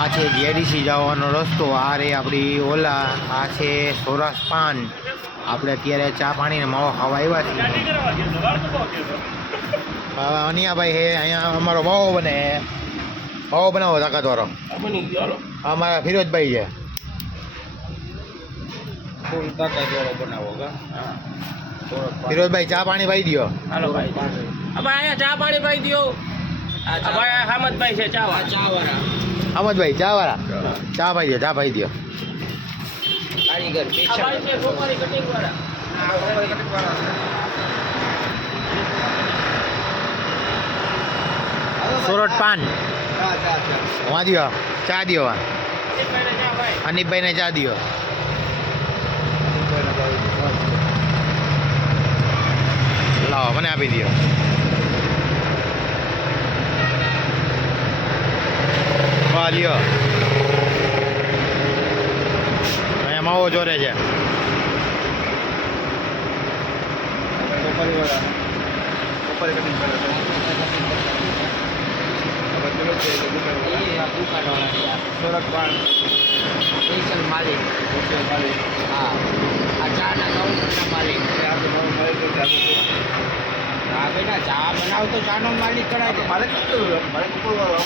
આ છે જેડીસી જવાનો રસ્તો. આ રે આપણી ઓલા. આ છે સૌરાષ્ટ્ર પાન. આપણે અત્યારે ચા પાણી ને માવો ખાવા આવ્યા છીએ. અનિયાભાઈ હે અહીંયા અમારો માવો બને. માવો બનાવો તાકાતવાળો. અમારા ફિરોજભાઈ છે. ફૂલ તાકાતવાળો બનાવો ફિરોજભાઈ ચા પાણી પાઈ દો. હાલો ભાઈ અમારે અહીંયા ચા પાણી પાઈ દો. ભાઈ હામદભાઈ છે ચા વાળા. અમદભાઈ ચા વાળા. ચા પાઈ દો. ચા પાઈ દો. કારીગર કટિંગ વાળા. સોરઠ પાન વા દો. ચા દો. અનિપભાઈને ચા દો. લાવો મને આપી દો. વાહ લ્યો. અહીંયા માવો જોરે છે. સુરત પણ સ્પેશિયલ માલિક. હા આ ચાના કાઉન્ટરના માલિક. હા બેટા ચા બનાવતો ચાનો માલિક કરાય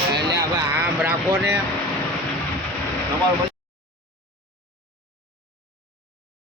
એટલે હવે આમ રાખો ને.